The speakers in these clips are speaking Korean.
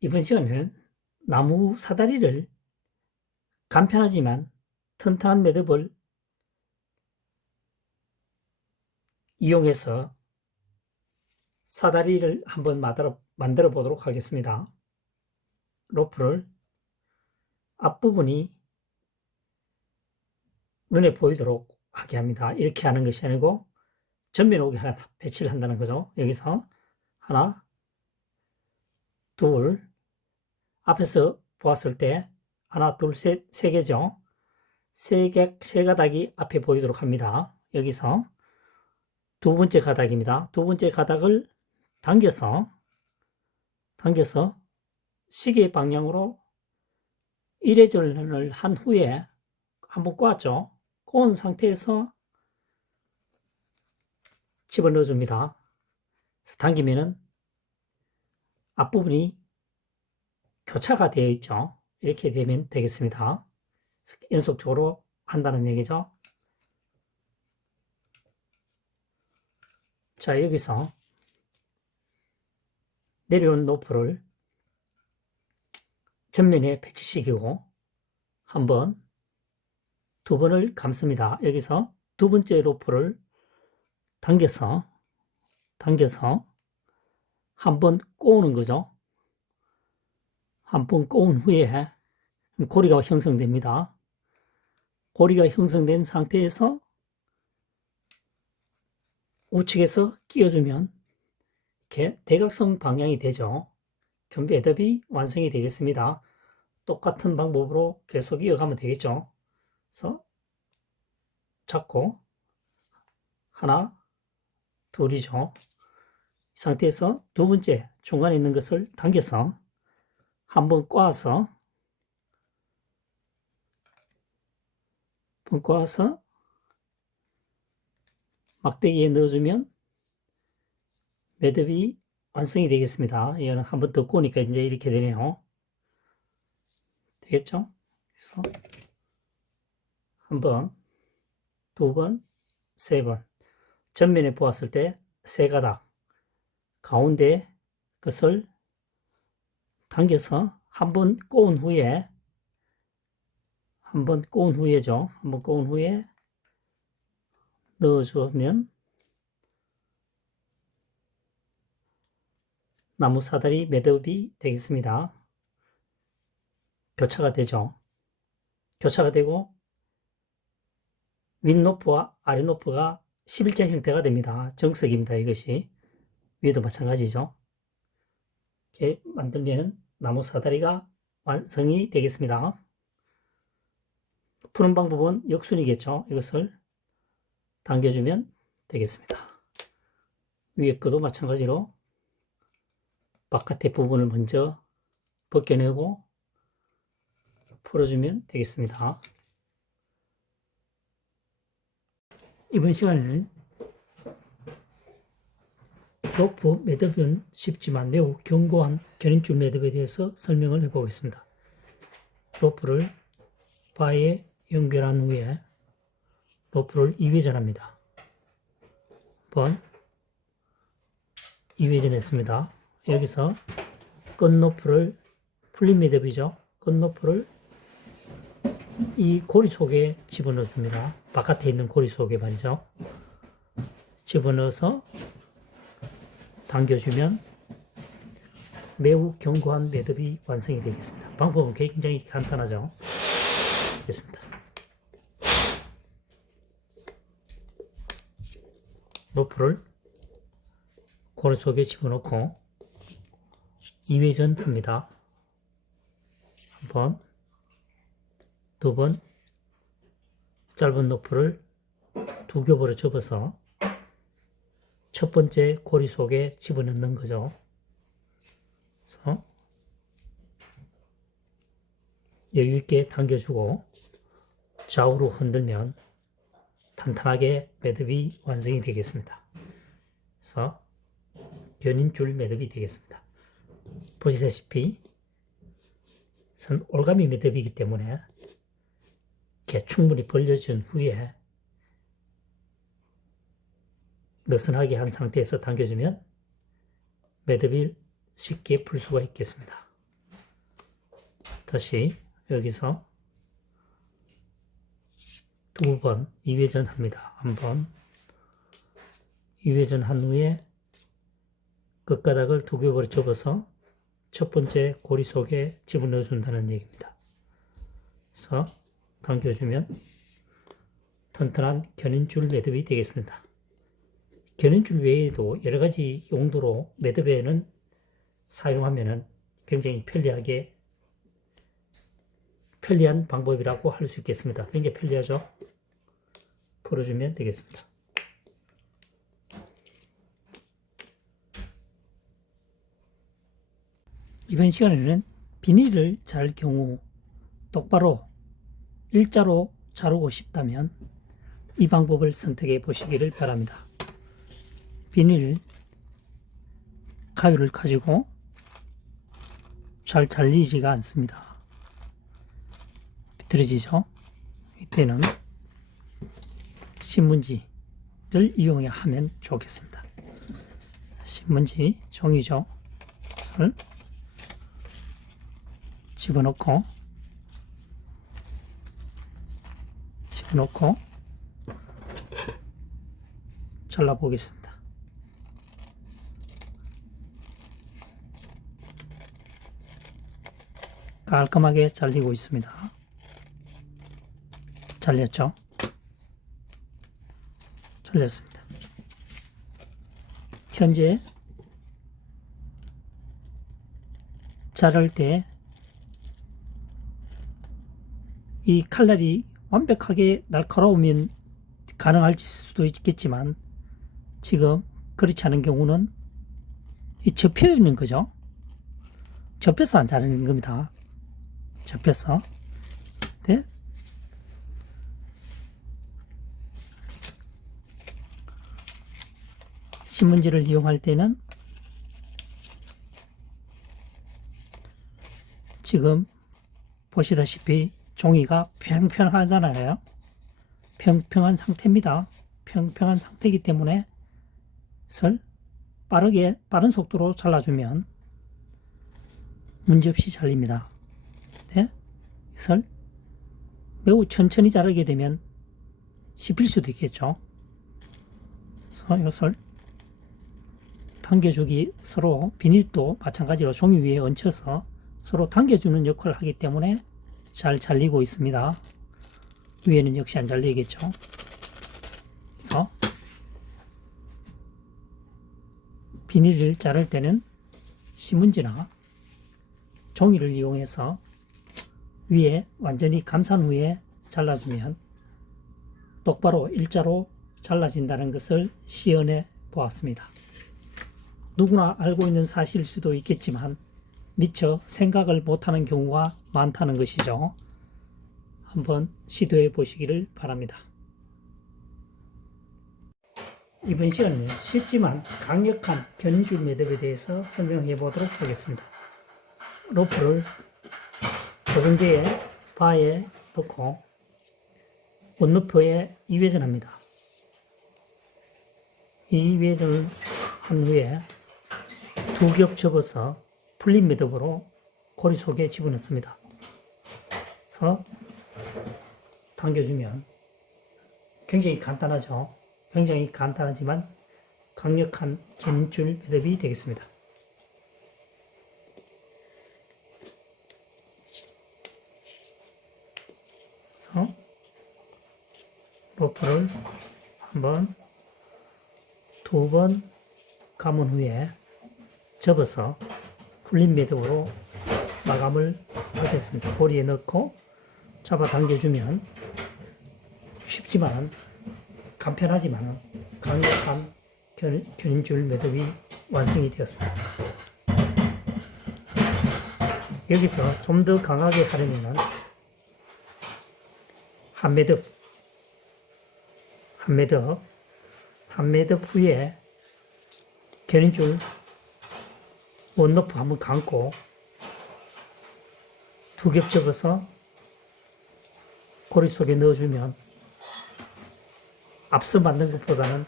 이번 시간에는 나무 사다리를 간편하지만 튼튼한 매듭을 이용해서 사다리를 한번 만들어 보도록 하겠습니다. 로프를 앞부분이 눈에 보이도록 하게 합니다. 이렇게 하는 것이 아니고 전면 오게 배치를 한다는 거죠. 여기서 하나, 둘, 앞에서 보았을 때 하나, 둘, 셋, 세 개죠. 세 가닥이 앞에 보이도록 합니다. 여기서 두 번째 가닥입니다. 두 번째 가닥을 당겨서 시계 방향으로 1회전을 한 후에 한번 꼬았죠. 꼬은 상태에서 집어넣어 줍니다. 당기면은 앞부분이 교차가 되어 있죠. 이렇게 되면 되겠습니다. 연속적으로 한다는 얘기죠. 자, 여기서 내려온 로프를 전면에 배치시키고 두 번을 감습니다. 여기서 두 번째 로프를 당겨서 한번 꼬우는 거죠. 한 번 꼬은 후에 고리가 형성됩니다. 고리가 형성된 상태에서 우측에서 끼워주면 이렇게 대각선 방향이 되죠. 매듭이 완성이 되겠습니다. 똑같은 방법으로 계속 이어가면 되겠죠. 그래서 잡고 하나, 둘이죠. 이 상태에서 두 번째 중간에 있는 것을 당겨서 한번 꼬아서 막대기에 넣어주면 매듭이 완성이 되겠습니다. 이거는 한번 더 꼬니까 이제 이렇게 되네요. 되겠죠? 그래서 한 번, 두 번, 세 번. 전면에 보았을 때 세 가닥. 가운데 것을 당겨서 한 번 꼬은 후에 넣어주면 나무 사다리 매듭이 되겠습니다. 교차가 되죠. 교차가 되고 윗노프와 아랫노프가 11자 형태가 됩니다. 정석입니다. 이것이 위도 마찬가지죠. 이렇게 만들면 나무 사다리가 완성이 되겠습니다. 푸는 방법은 역순이겠죠. 이것을 당겨주면 되겠습니다. 위에 것도 마찬가지로 바깥의 부분을 먼저 벗겨내고 풀어주면 되겠습니다. 이번 시간에는 로프 매듭은 쉽지만 매우 견고한 견인줄 매듭에 대해서 설명을 해보겠습니다. 로프를 바에 연결한 후에 로프를 2회전합니다. 한번 2회전했습니다. 여기서 끝로프를 풀린 매듭이죠. 끝로프를 이 고리 속에 집어넣어 줍니다. 바깥에 있는 고리 속에 말이죠. 집어넣어서 당겨주면 매우 견고한 매듭이 완성이 되겠습니다. 방법은 굉장히 간단하죠. 됐습니다. 로프를 고리 속에 집어넣고 2회전 합니다. 한 번, 두 번, 짧은 로프를 두 겹으로 접어서 첫 번째 고리 속에 집어넣는 거죠. 그래서 여유 있게 당겨주고 좌우로 흔들면 탄탄하게 매듭이 완성이 되겠습니다. 그래서 견인줄 매듭이 되겠습니다. 보시다시피 올가미 매듭이기 때문에 이렇게 충분히 벌려준 후에 느슨하게 한 상태에서 당겨주면 매듭이 쉽게 풀 수가 있겠습니다. 다시 여기서 두 번 2회전 합니다. 한 번 2회전 한 후에 끝가닥을 두 겹으로 접어서 첫 번째 고리 속에 집어넣어 준다는 얘기입니다. 그래서 당겨주면 튼튼한 견인줄 매듭이 되겠습니다. 견인줄 외에도 여러 가지 용도로 매듭에는 사용하면 굉장히 편리한 방법이라고 할 수 있겠습니다. 굉장히 편리하죠? 풀어주면 되겠습니다. 이번 시간에는 비닐을 자를 경우 똑바로 일자로 자르고 싶다면 이 방법을 선택해 보시기를 바랍니다. 비닐 가위를 가지고 잘 잘리지가 않습니다. 비틀어지죠? 이때는 신문지를 이용해 하면 좋겠습니다. 신문지, 종이죠. 그것을 집어넣고 잘라보겠습니다. 깔끔하게 잘리고 있습니다. 잘렸죠? 잘렸습니다. 현재 자를 때 이 칼날이 완벽하게 날카로우면 가능할 수도 있겠지만 지금 그렇지 않은 경우는 이 접혀 있는 거죠. 접혀서 안 자르는 겁니다. 접혀서. 네? 신문지를 이용할 때는 지금 보시다시피 종이가 평평하잖아요. 평평한 상태입니다. 평평한 상태이기 때문에 빠른 속도로 잘라주면 문제없이 잘립니다. 네? 이것을 매우 천천히 자르게 되면 씹힐 수도 있겠죠. 그래서 이것을 당겨주기, 서로 비닐도 마찬가지로 종이 위에 얹혀서 서로 당겨주는 역할을 하기 때문에 잘 잘리고 있습니다. 위에는 역시 안 잘리겠죠. 그래서 비닐을 자를 때는 신문지나 종이를 이용해서 위에 완전히 감싼 후에 잘라주면 똑바로 일자로 잘라진다는 것을 시연해 보았습니다. 누구나 알고 있는 사실일 수도 있겠지만 미처 생각을 못하는 경우가 많다는 것이죠. 한번 시도해 보시기를 바랍니다. 이번 시간은 쉽지만 강력한 견인줄 매듭에 대해서 설명해 보도록 하겠습니다. 로프를 고정대에 바에 넣고 원루프에 2회전합니다. 이 2회전을 한 후에 두 겹 접어서 풀린 매듭으로 고리 속에 집어넣습니다. 그래서 당겨주면 굉장히 간단하죠. 굉장히 간단하지만 강력한 견인줄 매듭이 되겠습니다. 그래서 로프를 한번, 두 번 감은 후에 접어서 풀린 매듭으로 마감을 하겠습니다. 고리에 넣고 잡아당겨주면 쉽지만 간편하지만 강력한 견인줄 매듭이 완성이 되었습니다. 여기서 좀 더 강하게 하려면 한 매듭 후에 견인줄 원로프 한번 감고 두 겹 접어서 고리 속에 넣어주면 앞서 만든 것보다는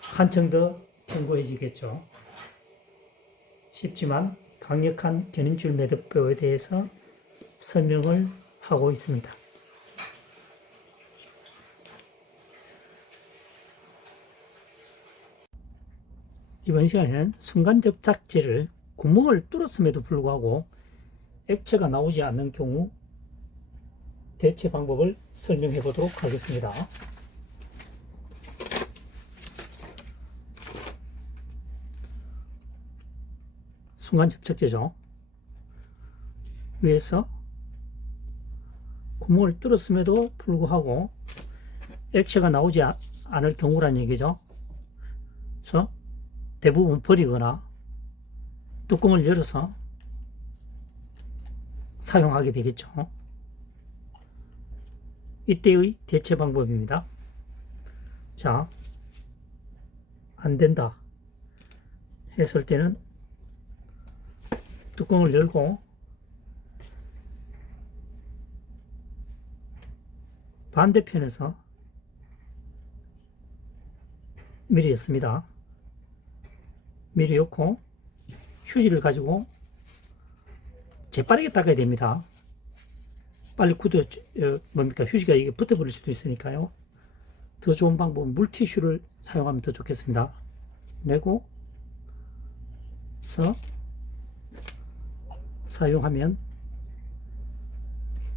한층 더 견고해지겠죠. 쉽지만 강력한 견인줄 매듭법에 대해서 설명을 하고 있습니다. 이번 시간에는 순간 접착제를 구멍을 뚫었음에도 불구하고 액체가 나오지 않는 경우 대체 방법을 설명해 보도록 하겠습니다. 순간 접착제죠. 위에서 구멍을 뚫었음에도 불구하고 액체가 나오지 않을 경우란 얘기죠. 그래서 대부분 버리거나 뚜껑을 열어서 사용하게 되겠죠. 이때의 대체 방법입니다. 자, 안 된다 했을 때는 뚜껑을 열고 반대편에서 미리 였습니다. 미리 엮고 휴지를 가지고 재빠르게 닦아야 됩니다. 빨리 휴지가 이게 붙어버릴 수도 있으니까요. 더 좋은 방법은 물티슈를 사용하면 더 좋겠습니다. 내고 사용하면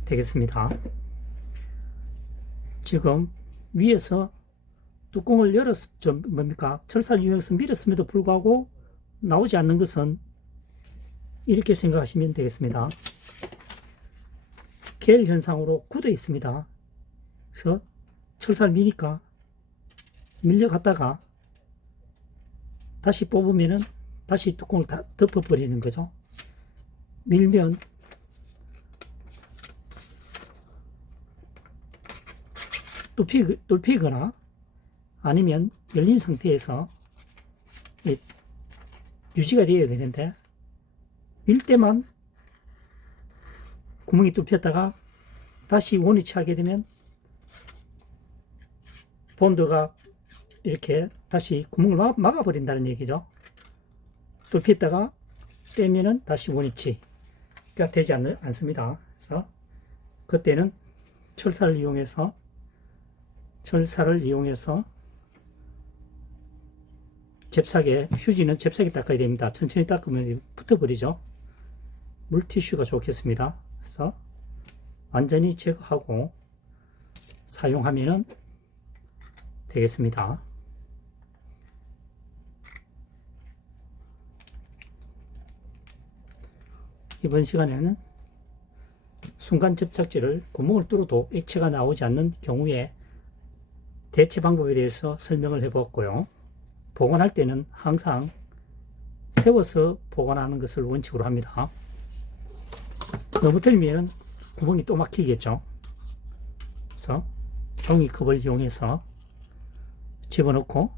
되겠습니다. 지금 위에서 뚜껑을 철사를 이용해서 밀었음에도 불구하고 나오지 않는 것은 이렇게 생각하시면 되겠습니다. 겔 현상으로 굳어 있습니다. 그래서 철사를 미니까 밀려갔다가 다시 뽑으면은 다시 뚜껑을 다 덮어버리는 거죠. 밀면 뚫히거나 아니면 열린 상태에서 유지가 되어야 되는데 밀 때만 구멍이 뚫혔다가 다시 원위치 하게 되면 본드가 이렇게 다시 구멍을 막아버린다는 얘기죠. 뚫혔다가 빼면은 다시 원위치가 되지 않습니다. 그래서 그때는 철사를 이용해서 휴지는 잽싸게 닦아야 됩니다. 천천히 닦으면 붙어버리죠. 물티슈가 좋겠습니다. 그래서 완전히 제거하고 사용하면 되겠습니다. 이번 시간에는 순간 접착제를 구멍을 뚫어도 액체가 나오지 않는 경우에 대체 방법에 대해서 설명을 해보았고요. 보관할 때는 항상 세워서 보관하는 것을 원칙으로 합니다. 너무 들면 구멍이 또 막히겠죠. 그래서 종이컵을 이용해서 집어넣고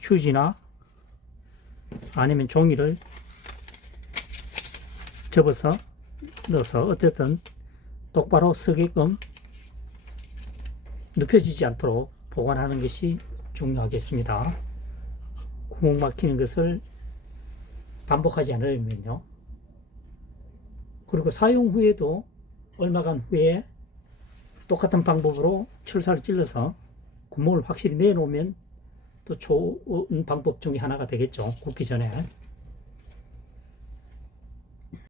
휴지나 아니면 종이를 접어서 넣어서 어쨌든 똑바로 서게끔 눕혀지지 않도록 보관하는 것이 중요하겠습니다. 구멍 막히는 것을 반복하지 않으면요. 그리고 사용 후에도 얼마간 후에 똑같은 방법으로 철사를 찔러서 구멍을 확실히 내놓으면 또 좋은 방법 중에 하나가 되겠죠. 굽기 전에.